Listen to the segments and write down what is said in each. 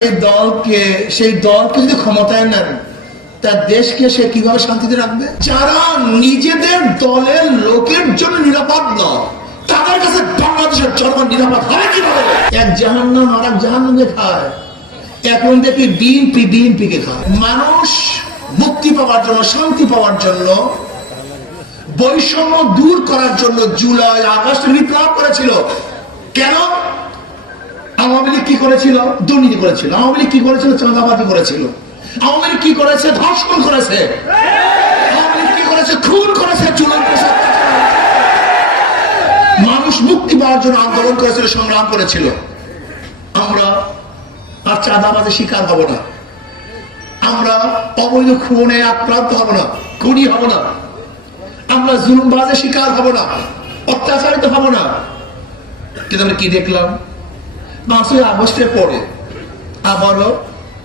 সেই দলকে যদি ক্ষমতায় নেন, তার দেশকে সে কিভাবে শান্তিতে রাখবে? যারা নিজেদের দলের লোকের জন্য নিরাপদ নয়, তাদের কাছে বাংলাদেশের জনগণ নিরাপদ হবে কিভাবে? এক জাহান্নাম আর এক জাহান্নামকে খায়। এখন দেখি বিএনপি কে খায়। মানুষ মুক্তি পাওয়ার জন্য, শান্তি পাওয়ার জন্য, বৈষম্য দূর করার জন্য জুলাই আগস্ট বিপ্লব করেছিল। কেন? আওয়ামী লীগ কি করেছিল? দুর্নীতি করেছিল। আওয়ামী লীগ কি করেছিল? চাঁদাবাজি করেছিল। আওয়ামী লীগ কি করেছে? ধর্ষণ করেছে। আওয়ামী লীগ কি করেছে? খুন করেছে, জুলাই করেছে। মানুষ মুক্তি পাওয়ার জন্য আন্দোলন করেছিল, সংগ্রাম করেছিল। আমরা আর চাঁদাবাজের শিকার হব না, আমরা অবৈধ খুনে আক্রান্ত হব না, খুনি হব না, আমরা জুলুমবাজের শিকার হব না, অত্যাচারিত হব না। কিন্তু আমরা কি দেখলাম? 5ই আগস্টের পরে আবারও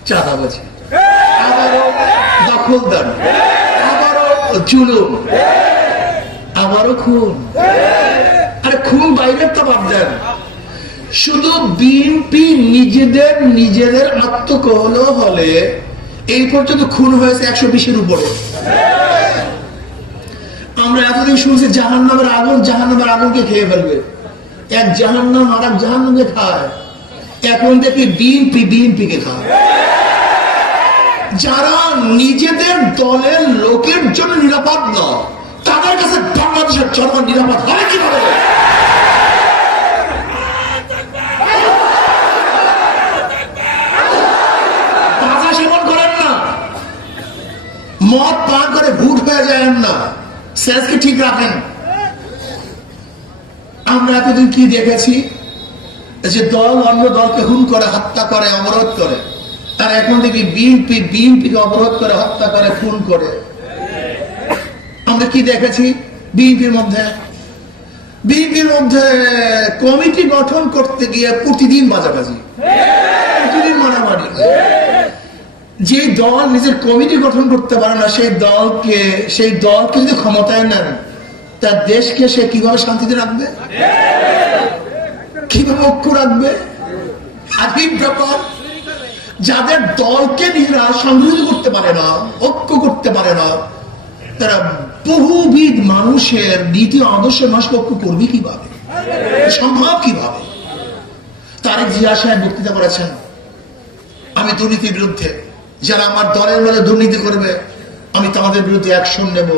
চাঁদাবাজি, আবারও দখলদার, আবারও জুলুম, আবারও খুন। আরে খুন বাইরের তো বাদ দেন, শুধু বিএনপি নিজেদের আত্মকহল হলে এই পর্যন্ত খুন হয়েছে 120-এর উপরে। আমরা এতদিন শুনছি জাহান্নামের আগুনকে খেয়ে ফেলবে। এক জাহান্নাম আর এক জাহান্নামকে খায়। এখন দেখি বিএনপি কে খায়। যারা নিজেদের দলের লোকের জন্য নিরাপদ নয়, তাদের কাছে বাংলাদেশের জনগণ নিরাপদ হবে কিভাবে? গাঁজা সেবন করেন না, মদ পান করে ভূত হয়ে যায় না, সেন্সকে ঠিক রাখেন। আমরা এতদিন কি দেখেছি? যে দল অন্য দলকে খুন করে, হত্যা করে, অবরোধ করে। আর এখন দেখি বিএনপিকে অবরোধ করে, হত্যা করে, খুন করে। আমরা কি দেখেছি? বিএনপির মধ্যে কমিটি গঠন করতে গিয়ে প্রতিদিন বাজাবাজি, প্রতিদিন মারামারি। যে দল নিজের কমিটি গঠন করতে পারে না, সেই দলকে যদি ক্ষমতায় নেন, তার দেশকে সে কিভাবে শান্তিতে রাখবে? কিভাবে ঐক্য রাখবে? আজীব ব্যাপার। যাদের দলকে নিজেরা সংগঠিত করতে পারে না, ঐক্য করতে পারে না, তারা বহুবিধ মানুষের নীতি আদর্শের মানুষকে ঐক্য করবে কিভাবে? সম্ভব কিভাবে? তারেক জিয়া সাহেব বক্তৃতা করেছেন, আমি দুর্নীতির বিরুদ্ধে, যারা আমার দলের মধ্যে দুর্নীতি করবে আমি তাদের বিরুদ্ধে অ্যাকশন নেব,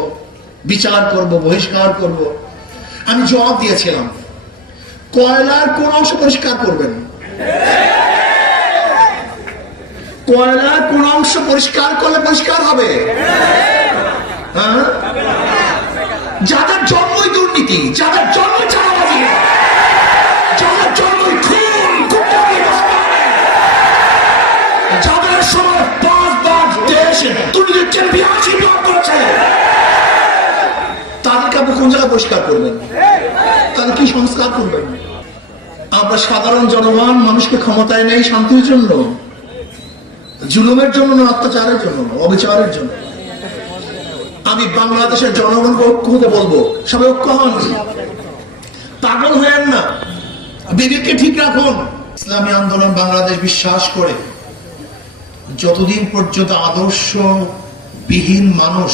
বিচার করব, বহিষ্কার করব। আমি জবাব দিয়েছিলাম, কয়লার কোন অংশ পরিষ্কার করবেন? কয়লার কোন অংশ পরিষ্কার করলে পরিষ্কার হবে? হ্যাঁ, যাদের জন্মই দুর্নীতি, যাদের জন্ম চাঁদাবাজি, যাদের জন্মই খুন, যাদের সময় 5 দেশে দুর্নীতির চ্যাম্পিয়নশিপ লাভ করেছে, তাদেরকে আপনি কোন জায়গায় পরিষ্কার করবেন? তাদের কি সংস্কার করবেন? আমরা সাধারণ জনগণ মানুষকে ক্ষমতায় নেই শান্তির জন্য, জুলুমের জন্য না, অত্যাচারের জন্য, অবিচারের জন্য। আমি বাংলাদেশের জনগণকে ঐক্য হতে বলবো, সবাই ঐক্য হন, পাগল হয়েন না, বিবেককে ঠিক রাখুন। ইসলামী আন্দোলন বাংলাদেশ বিশ্বাস করে, যতদিন পর্যন্ত আদর্শবিহীন মানুষ,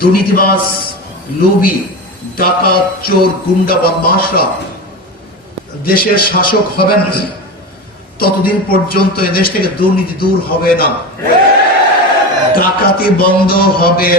দুর্নীতিবাজ, লোভী, ডাকাত, চোর, গুন্ডা, বদমাশরা দেশের শাসক হবেন, ততদিন পর্যন্ত এদেশ থেকে দুর্নীতি দূর হবে না, ডাকাতি বন্ধ হবে না।